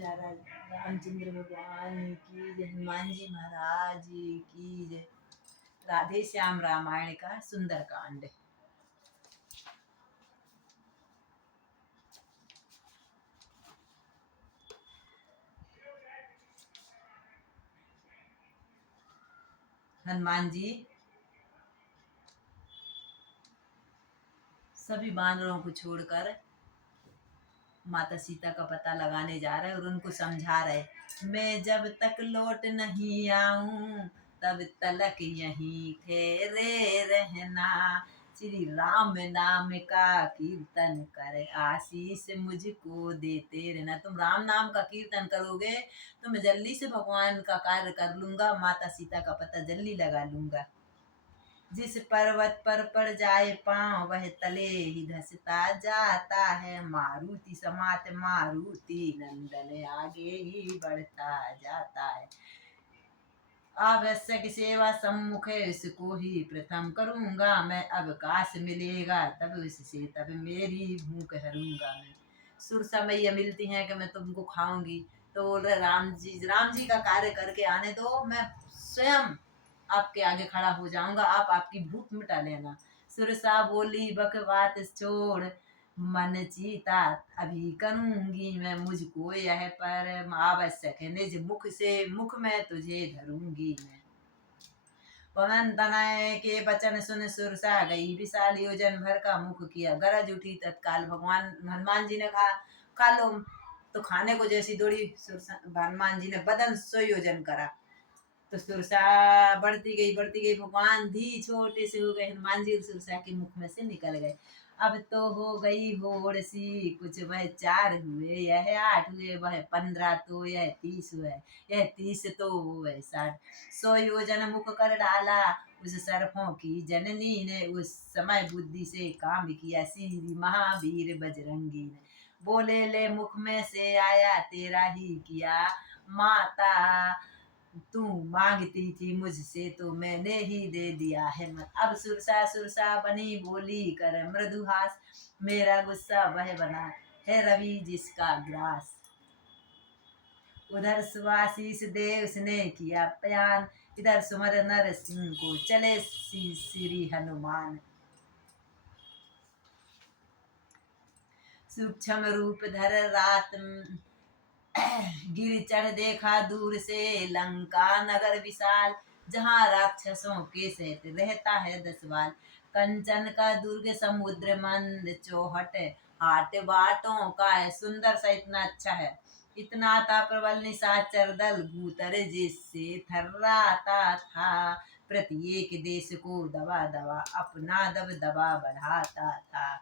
रामचंद्र भगवान की जय, हनुमान जी महाराज की जय। राधे श्याम रामायण का सुंदर कांड। हनुमान जी सभी बानरों को छोड़कर माता सीता का पता लगाने जा रहे और उनको समझा रहे, मैं जब तक लौट नहीं आऊं तब तलक यहीं ठहरे रहना। श्री राम नाम का कीर्तन कर आशीष मुझको देते रहना। तुम राम नाम का कीर्तन करोगे तो मैं जल्दी से भगवान का कार्य कर लूंगा, माता सीता का पता जल्दी लगा लूंगा। जिस पर्वत पर पड़ जाए पांव वह तले ही धसता जाता है। मारुति समात मारुति नंदन आगे ही बढ़ता जाता है। आवश्यक सेवा सम्मुख इसको ही प्रथम करूंगा मैं। अवकाश मिलेगा तब उससे तब मेरी भूख हरूंगा मैं। सुरसा मैया मिलती हैं कि मैं तुमको खाऊंगी, तो बोल रहे राम जी का कार्य करके आने दो, मैं स्वयं आपके आगे खड़ा हो जाऊंगा, आप आपकी भूख मिटा लेना। सुरसा बोली बकवात छोड़ मन चीता अभी करूंगी मैं। मुझको यह पर आवश्यक है, निज मुख से मुख में तुझे धरूंगी मैं। पवन तनय के वचन सुन सुरसा गई विशाल, योजन भर का मुख किया गरज उठी तत्काल। भगवान हनुमान जी ने कहा खा लो, तो खाने को जैसी दौड़ी सुरसा, हनुमान जी ने बदन सुयोजन करा तो सुरसा बढ़ती गई। भगवान धी छोटे से हो गए, हनुमान जी सुरसा के मुख में से निकल गए। अब तो हो गई होड़ सी, कुछ वह 4 हुए, यह 8 हुए, वह 15, तो यह 30 हुए, यह 30 तो वह 60। 100 योजन मुख कर डाला उस सर्पों की जननी ने। उस समय बुद्धि से काम किया श्री महावीर बजरंगी ने। बोले ले मुख में से आया तेरा ही किया माता, तू मांगती थी मुझसे तो मैंने ही दे दिया है मत। अब सुरसा बनी बोली कर मृदुहास, मेरा गुस्सा वह बना है रवि जिसका ग्रास। उधर सुआशीष दे उसने किया बयान, इधर सुमर नर सिंह को चले श्री हनुमान। सूक्ष्म रूप धर रात गिर चढ़ देखा दूर से लंका नगर विशाल, जहाँ राक्षसों के सहित रहता है 10 बाल। कंचन का दुर्ग समुद्र मंद चौहट, हाट बाटों का है सुंदर सा इतना अच्छा है। इतना था प्रबल निशाचर दल भूतर जिससे थर्राता था। प्रत्येक देश को दबा दबा अपना दब दबा बढ़ाता था।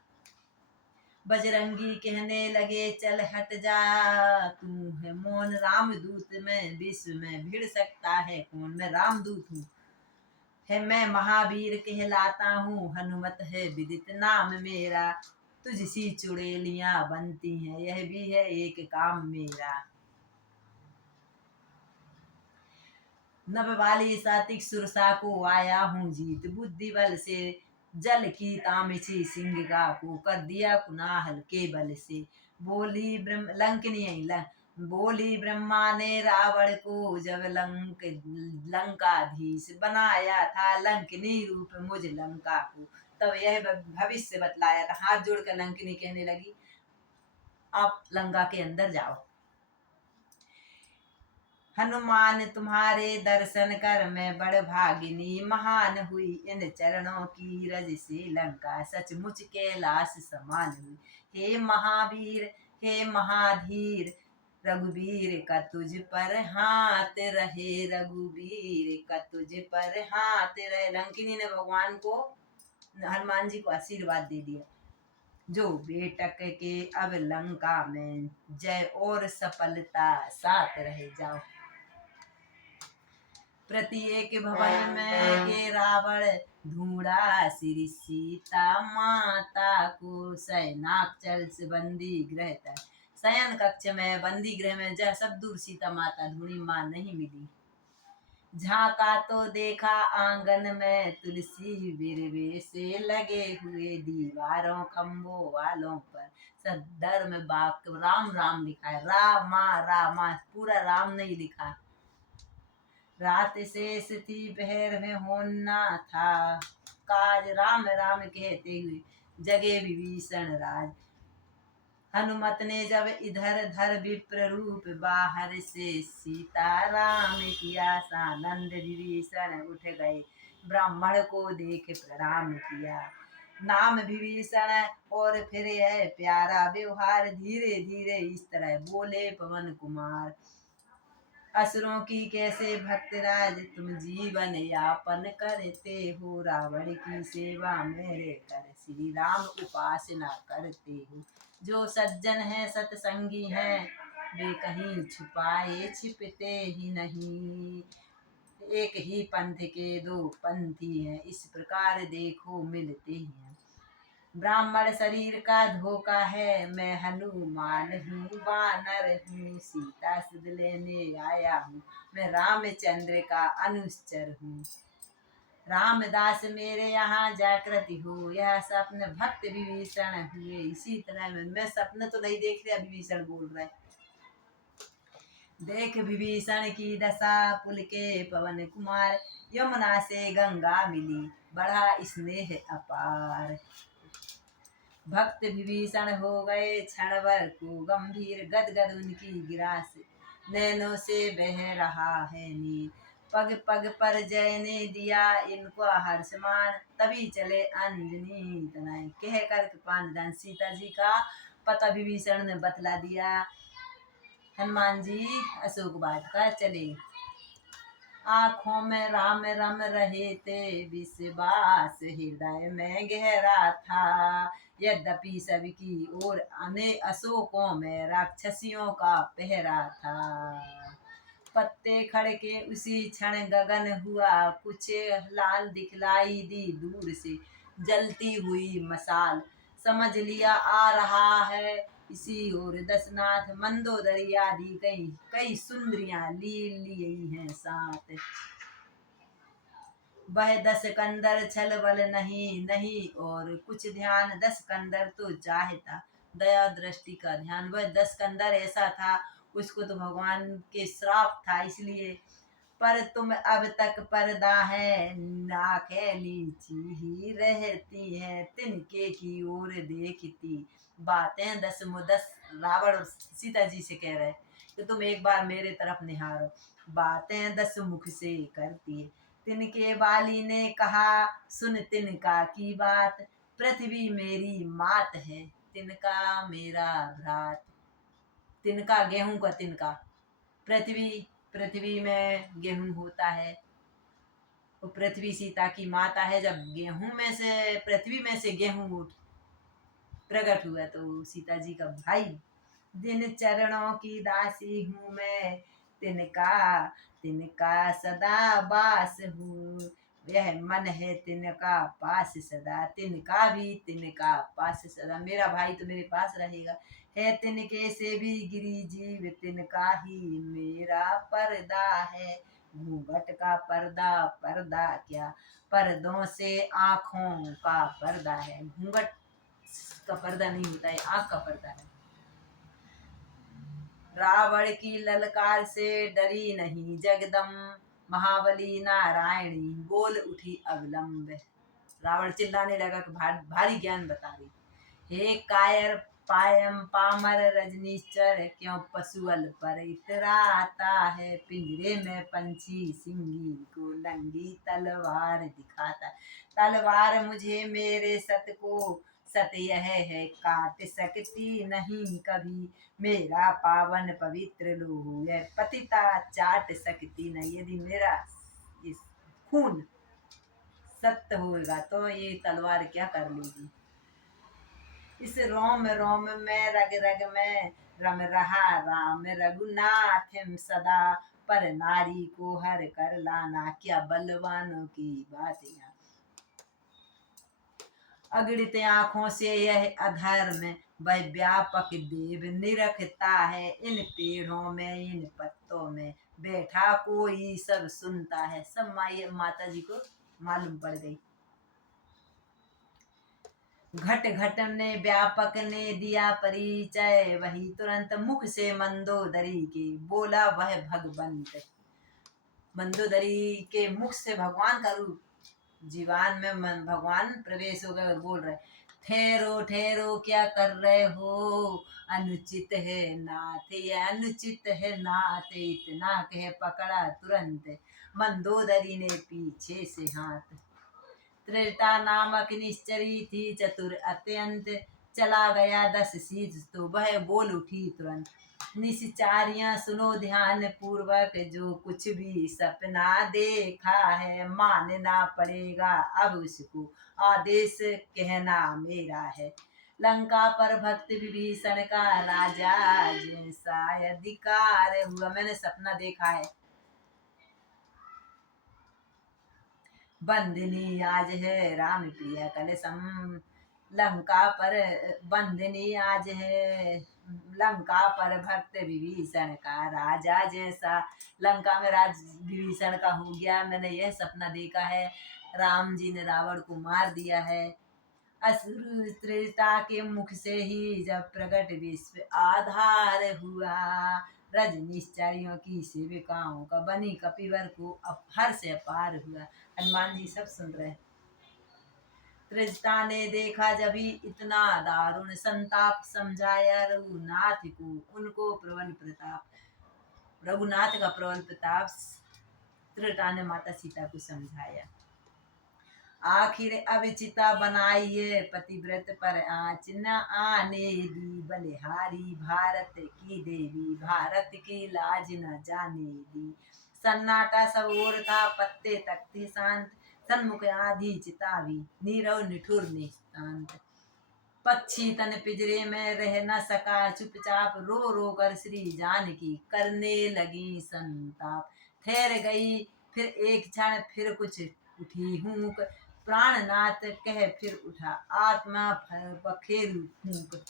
बजरंगी कहने लगे चल हट जा, तू है मौन रामदूत में विश्व में भिड़ सकता है कौन। मैं रामदूत हूँ, है मैं महावीर कहलाता हूँ, हनुमत है विदित नाम मेरा। तुझसी चुड़ैलियां बनती हैं यह भी है एक काम मेरा। नभ वाली सातिक सुरसा को आया हूँ जीत, बुद्धि बल से जल की तामसी सिंगिका को कर दिया कुनाहल के बल से। बोली बोली ब्रह्मा ने रावण को जब लंकाधीश बनाया था, लंकिनी रूप मुझ लंका को। तब यह भविष्य बतलाया था। हाथ जोड़कर लंकिनी कहने लगी आप लंका के अंदर जाओ। हनुमान तुम्हारे दर्शन कर मैं बड़ भागिनी, महान हुई इन चरणों की रज से लंका, सचमुच कैलाश समान हुई। हे महावीर हे महाधीर, रघुवीर का तुझ पर हाथ रहे, रघुवीर का तुझ पर हाथ रहे। लंकिनी ने भगवान को हनुमान जी को आशीर्वाद दे दिया, जो बेटक के अब लंका में जय और सफलता साथ रहे जाओ। प्रत्येक भवन में के रावण ढूंढा श्री सीता माता को, शयनाचल से बंदी गृह तक। शयन कक्ष में बंदी गृह में जा सब दूर सीता माता ढूंढी, मां नहीं मिली। झांका तो देखा आंगन में तुलसी बिरवे से लगे हुए, दीवारों खम्भों वालों पर सदर में बाग राम राम लिखा है। रामा रामा, पूरा राम नहीं लिखा। रात शेष थी पहर में होना था, काज राम राम कहते हुए जगे विभीषण राज। हनुमत ने जब इधर धर विप्र रूप, बाहर से सीताराम किया सानंद। विभीषण उठ गए ब्राह्मण को देख प्रणाम किया, नाम विभीषण और फिर है प्यारा व्यवहार। धीरे धीरे इस तरह बोले पवन कुमार, असुरों की कैसे भक्तराज तुम जीवन यापन करते हो, रावण की सेवा मेरे कर श्री राम उपासना करते हो। जो सज्जन है सत्संगी हैं, वे कहीं छुपाए छिपते ही नहीं। एक ही पंथ के दो पंथी हैं, इस प्रकार देखो मिलते हैं। ब्राह्मण शरीर का धोखा है, मैं हनुमान हूँ वानर हूँ, सीता सुध लेने आया हूँ, मैं रामचंद्र का अनुचर हूँ। रामदास मेरे यहाँ जागृति हो, यह स्वप्न भक्त विभीषण हुए। इसी तरह मैं सपन तो नहीं देख रहा, विभीषण बोल रहा है। देख विभीषण की दशा, पुल के पवन कुमार, यमुना से गंगा मिली, बढ़ा स्नेह अपार। भक्त विभीषण हो गए क्षण भर को गंभीर, गदगद उनकी गिरा से नैनों से बह रहा है नीर। पग पग पर जय ने दिया इनको हर्षमान, तभी चले अंजनी तनय। कह कर कृपान दान, सीता जी का पता विभीषण ने बतला दिया। हनुमान जी अशोक वाट का चले, आँखों में राम रम रहे थे विश्वास, हृदय में गहरा था यद्यपि सबकी ओर अने अशोकों में राक्षसियों का पहरा था। पत्ते खड़के उसी क्षण गगन हुआ, कुछ लाल दिखलाई दी दूर से जलती हुई मसाल, समझ लिया आ रहा है इसी ओर दशनाथ। मंदोदरी आदि कई कई सुंदरियां ली हैं साथ, वह 10 कंदर छल बल नहीं नहीं और कुछ ध्यान। 10 कंदर तो चाहता दया दृष्टि का ध्यान, वह 10 कंदर ऐसा था, उसको तो भगवान के श्राप था इसलिए। पर तुम अब तक पर्दा है, आंखें नीची ही रहती हैं, तिनके की ओर देखती बातें 10 मुदस। रावण सीता जी से कह रहे कि तुम एक बार मेरे तरफ निहारो, बातें 10 मुख से करती है। तिनके वाली ने कहा सुन तिनका की बात, पृथ्वी मेरी मात है तिनका मेरा भ्रात। तिनका गेहूं का तिनका, पृथ्वी, पृथ्वी में गेहूं होता है, तो पृथ्वी सीता की माता है। जब गेहूं में से, पृथ्वी में से गेहूं उठ प्रकट हुआ तो सीता जी का भाई। जिन चरणों की दासी हूँ मैं, तिनका तिनका सदा बास हूँ, यह मन है तिनका पास सदा, तिनका भी तिनका पास सदा। मेरा भाई तो मेरे पास रहेगा, है तिनके से भी गिरी जीव, तिनका ही मेरा पर्दा है। घूंघट का पर्दा, पर्दा क्या, पर्दों से आँखों का पर्दा है। घूंघट का पर्दा नहीं होता है, आँख का पर्दा है। रावण की ललकार से डरी नहीं जगदम, महाबली नारायणी बोल उठी अवलंब। रावण चिल्लाने लगा कि भारी ज्ञान बता रही। हे कायर पायम पामर रजनीश्वर, क्यों पशुअल पर इतराता है, पिंजरे में पंछी सिंगी को नंगी तलवार दिखाता। तलवार मुझे मेरे सत को, सत यह है काट सकती नहीं कभी, मेरा पावन पवित्र लोहू यह पतिता चाट सकती नहीं। यदि मेरा इस खून सत्य होगा तो ये तलवार क्या कर लेगी। इस रोम रोम में रग रग में रम रहा राम रघुनाथ सदा, पर नारी को हर कर लाना क्या बलवानों की बात यहाँ। अगणित आँखों से यह अधर्म वह व्यापक देव निरखता है इन पेड़ों में इन पत्तों में, बैठा कोई सब सुनता है। सब माता जी को मालूम पड़ गई। घट घट ने व्यापक ने दिया परिचय, वही तुरंत मुख से मंदोदरी के बोला वह भगवंत। मंदोदरी के मुख से भगवान का रूप जीवान में भगवान प्रवेश हो गए और बोल रहे, ठहरो ठहरो क्या कर रहे हो, अनुचित है नाथ, ये अनुचित है नाथ। इतना कह पकड़ा तुरंत मंदोदरी ने पीछे से हाथ। त्रेता नामक निश्चरी थी चतुर अत्यंत, चला गया 10 शीश तो वह बोल उठी तुरंत। निश्चारियां सुनो ध्यान पूर्वक, जो कुछ भी सपना देखा है मानना पड़ेगा अब उसको, आदेश कहना मेरा है। लंका पर भक्त विभीषण का राजा जैसा अधिकार हुआ। मैंने सपना देखा है, बंदिनी आज है राम प्रिय कलशम। लंका पर बंदिनी आज है, लंका पर भक्त विभीषण का राजा जैसा। लंका में राज विभीषण का हो गया। मैंने यह सपना देखा है, राम जी ने रावण को मार दिया है। असुर त्रेता के मुख से ही जब प्रकट विश्व आधार हुआ, रजनीश्चरियों की सेविकाओं का बनी कपिवर को हर से अपार हुआ। हनुमान जी सब सुन रहे। त्रिजटा ने देखा जभी इतना दारुण संताप, समझाया रघुनाथ को उनको प्रबल प्रताप। रघुनाथ का प्रबल प्रताप त्रिजटा ने माता सीता को समझाया। आखिर अब चिता बनाइए पतिव्रत पर आँच न आने दी, बलिहारी भारत की देवी भारत की लाज न जाने दी। सन्नाटा सब ओर था पत्ते तक थे शांत, सन्मुख आधी चिता भी नीरव निठुर निशांत। पक्षी तन पिंजरे में रह न सका चुपचाप, रो रो कर श्री जानकी करने लगी संताप। ठहर गई फिर एक क्षण फिर कुछ उठी हूक, प्राणनाथ कह फिर उठा आत्मा बखेरू फूंक।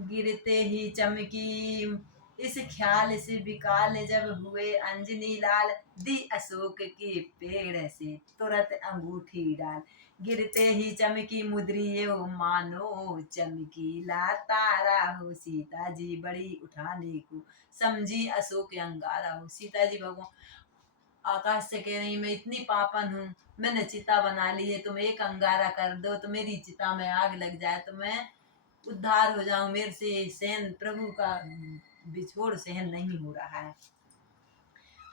गिरते ही चमकी इस ख्याल से विकाल जब हुए अंजनी लाल, दी अशोक के पेड़ से तुरंत अंगूठी डाल। गिरते ही चमकी मुद्री मानो चमकीला तारा हो, सीता जी बड़ी उठाने को समझी अशोक अंगारा हो। सीता जी भगवान आकाश से कह रही, मैं इतनी पापन हूँ, मैंने चिता बना ली है, तुम एक अंगारा कर दो तो मेरी चिता में आग लग जाए तो मैं उद्धार हो जाऊं। मेरे से सहन प्रभु का बिछोड़ सहन नहीं हो रहा है।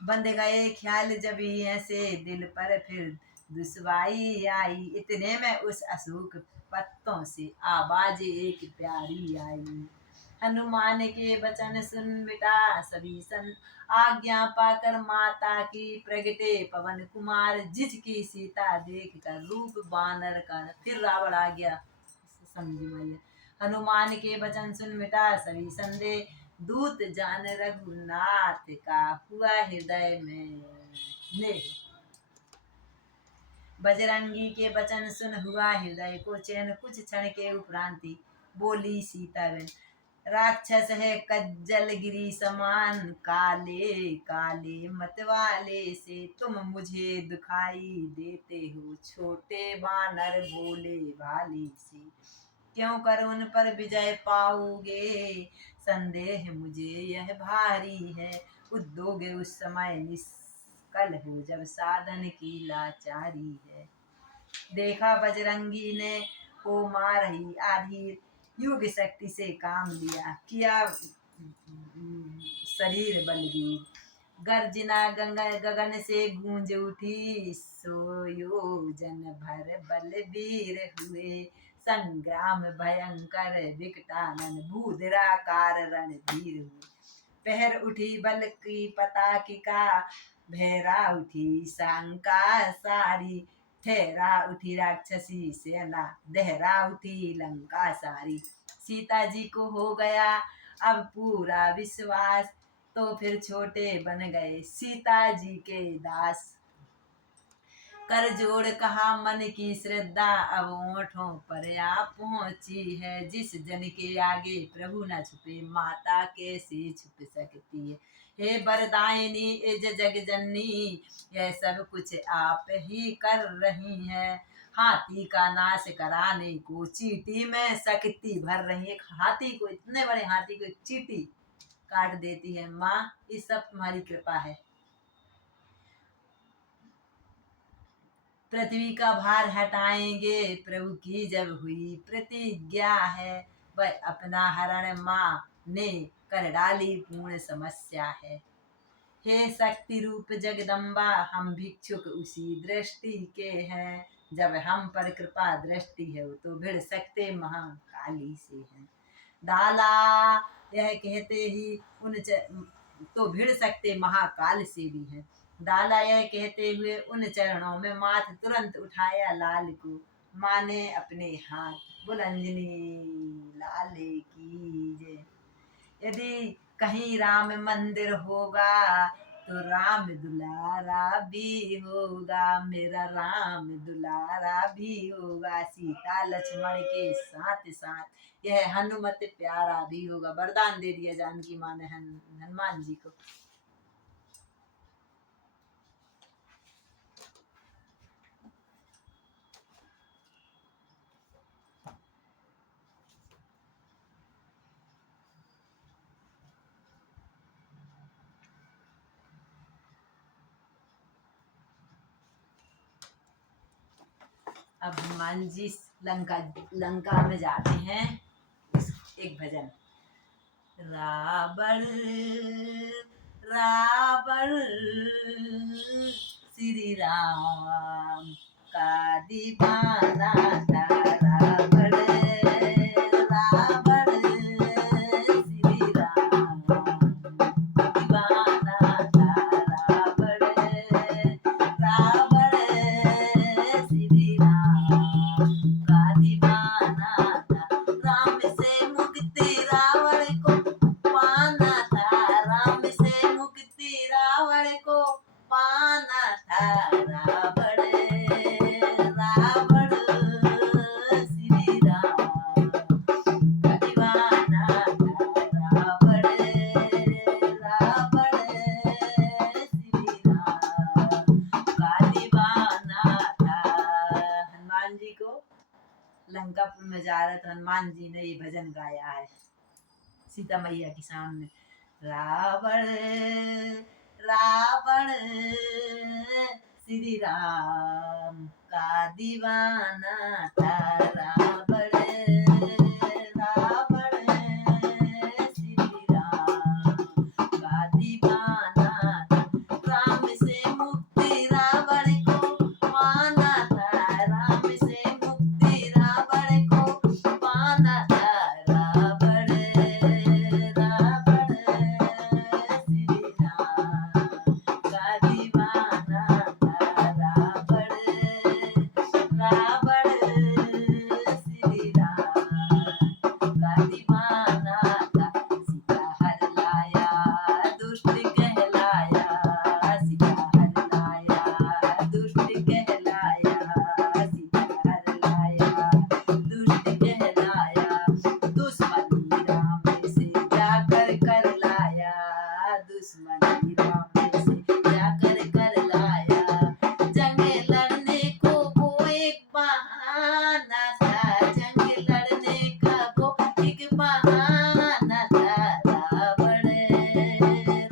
बंद गए ख्याल जब ही ऐसे दिल पर फिर दुश्वाई आई, इतने में उस अशोक पत्तों से आवाज एक प्यारी आई। हनुमान के वचन सुन मिटा सभी सन, आज्ञा पाकर माता की प्रगटे पवन कुमार। जिसकी सीता देख कर रूप बानर का, फिर रावण आ गया। समझी मैया हनुमान के वचन सुन मिटा सभी संदेह, दूत जान रघुनाथ का हुआ हृदय में नेह। बजरंगी के वचन सुन हुआ हृदय को चैन, कुछ क्षण के उपरांति बोली सीता बहन। राक्षस है कज्जल गिरी समान, काले काले मतवाले से तुम मुझे दुखाई देते हो, छोटे बानर बोले भाले से। क्यों कर उन पर विजय पाओगे, संदेह मुझे यह भारी है। उद्योगे उस समय निष्कल हो जब साधन की लाचारी है। देखा बजरंगी ने को मारही आधी, युग शक्ति से काम लिया किया शरीर बलवीर। गर्जना गगन से गूंज उठी, सोयोजन भर बलवीर हुए। संग्राम भयंकर विकटानन, भूधराकार रणधीर हुए। पहर उठी बल की पताकिका, भैरा उठी शंका सारी। ठहरा उठी राक्षसी सेना, दहरा उठी लंका सारी। सीता जी को हो गया अब पूरा विश्वास, तो फिर छोटे बन गए सीता जी के दास। कर जोड़ कहा मन की श्रद्धा, अब ओंठों पर आ पहुंची है। जिस जन के आगे प्रभु न छुपे, माता कैसे छुप सकती है। हे वरदायिनी एज जग जननी, यह सब कुछ आप ही कर रही हैं। हाथी का नाश कराने को चींटी में शक्ति भर रही है। एक हाथी को, इतने बड़े हाथी को एक चींटी काट देती है। माँ, ये सब तुम्हारी कृपा है। पृथ्वी का भार हटाएंगे, प्रभु की जब हुई प्रतिज्ञा है। वह अपना हरण माँ ने कर डाली, पूर्ण समस्या है। हे शक्ति रूप जगदम्बा, हम भिक्षुक उसी दृष्टि के हैं। जब हम पर कृपा दृष्टि है, तो भिड़ सकते महाकाली से हैं। डाला यह कहते ही तो भिड़ सकते महाकाल से भी हैं। डाला यह कहते हुए उन चरणों में माथ, तुरंत उठाया लाल को। माँ ने अपने हाथ, बुलंजनी लाले की जय। यदि कहीं राम मंदिर होगा, तो राम दुलारा भी होगा। मेरा राम दुलारा भी होगा। सीता लक्ष्मण के साथ साथ यह हनुमत प्यारा भी होगा। वरदान दे दिया जानकी माँ ने हनुमान जी को। अब हनुमान जी लंका में जाते हैं। एक भजन। रावण रावण श्री राम का दीवाना था। रावण रावण श्री राम दीवाना था। रावण रावण श्री राम का दीवाना था। राम से मुक्ति रावण को पाना था। राम से मुक्ति रावण को पाना था। रावण रावण श्री राम का दीवाना था। रावण रावण श्री राम का दीवाना था। हनुमान जी को लंकापुर में जा रहे तो हनुमान जी ने ये भजन गाया है सीता मैया के सामने। रावण रावण श्री राम का दीवाना था। रावण रावण श्री राम का दीवाना था। राम से मुक्ति रावण को पाना था। राम से मुक्ति रावण को पाना था। रावण रावण श्री राम का दीवाना था। रावण रावण श्री राम का दीवाना था। सीता हर लाया दुष्ट कहलाया। सीता हर लाया दुष्ट कहलाया। सीता हर लाया दुष्ट कहलाया। दुश्मनी राम से जाकर कर लाया। दुश्मनी राम से जाकर कर लाया। जंग लड़ने को वो एक बहाना था। जंग लड़ने का वो एक बहाना था। रावण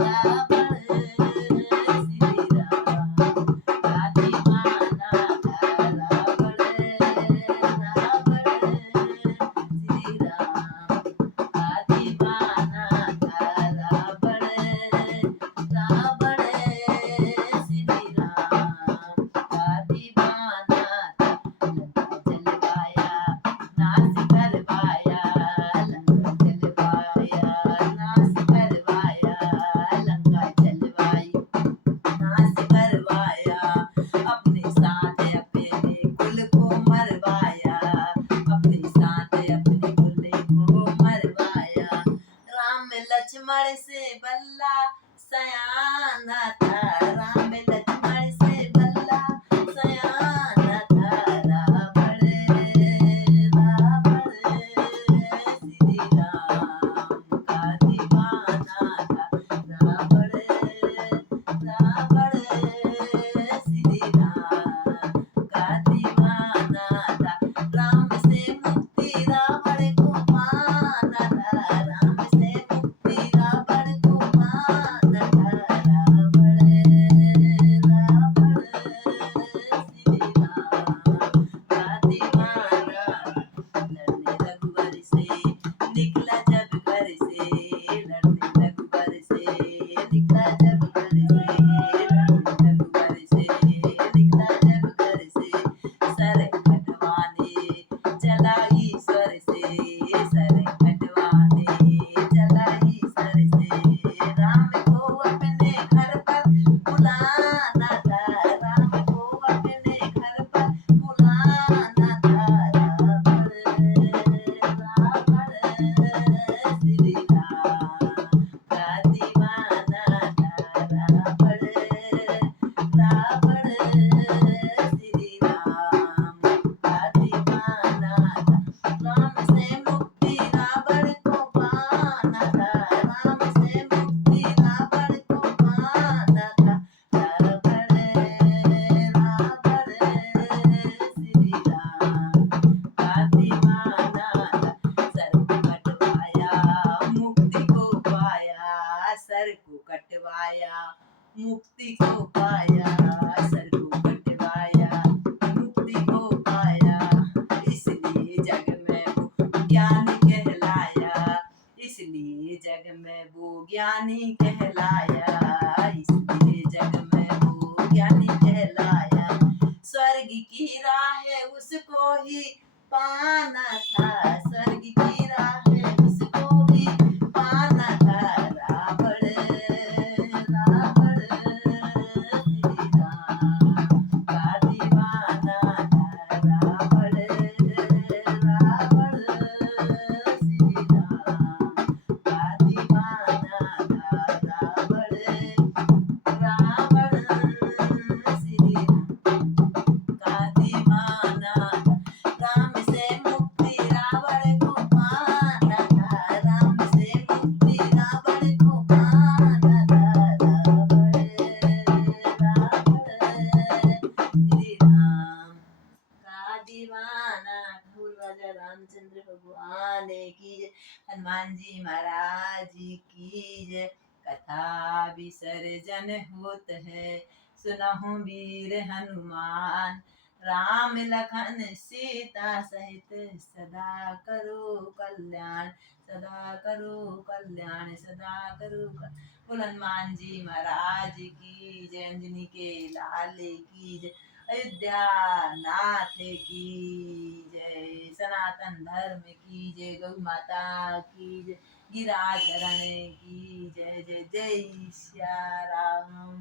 रावण श्री राम का दीवाना था। रावण रावण श्री राम का दीवाना था। रावण रावण श्री राम का दीवाना था। लंका जलवाया नाश करवाया। लंका जलवाया नाश करवाया। लंका जलवाई नाश करवाया। अपने साथ अपने कुल को मरवाया। अपने साथ अपने कुल को मरवाया। राम लक्ष्मण से बल्ला सयाना था। राम लक्ष्मण से बल्ला सयाना कटवाया, मुक्ति को पाया, सर को कटवाया, मुक्ति को पाया, इसलिए जग में वो ज्ञानी कहलाया, इसलिए जग में वो ज्ञानी कहलाया, इसलिए जग में वो ज्ञानी कहलाया। स्वर्ग की राह उसको ही पाना था, स्वर्ग की राह उसको ही पाना था, रावण रावण श्री राम का दीवाना था, रावण रावण श्री राम का दीवाना था, रावण रावण श्री राम का दीवाना था। राम से मुक्ति रावण को पाना था, राम से मुक्ति रावण को पाना था, रावण श्री राम का दीवाना। ढोल बाजा रामचंद्र भगवान की जय, हनुमान जी महाराज की जय। कथा विसर्जन होत है, सुनहु वीर हनुमान, राम लखन सीता सहित सदा करो कल्याण, सदा करो कल्याण, सदा करो बोल हनुमान जी महाराज की जय, अंजनी के लाल की जय, अयोध्या नाथ की जय, सनातन धर्म की जय, गौ माता की जय, गिरिराज धरण की जय, जय जय सिया राम।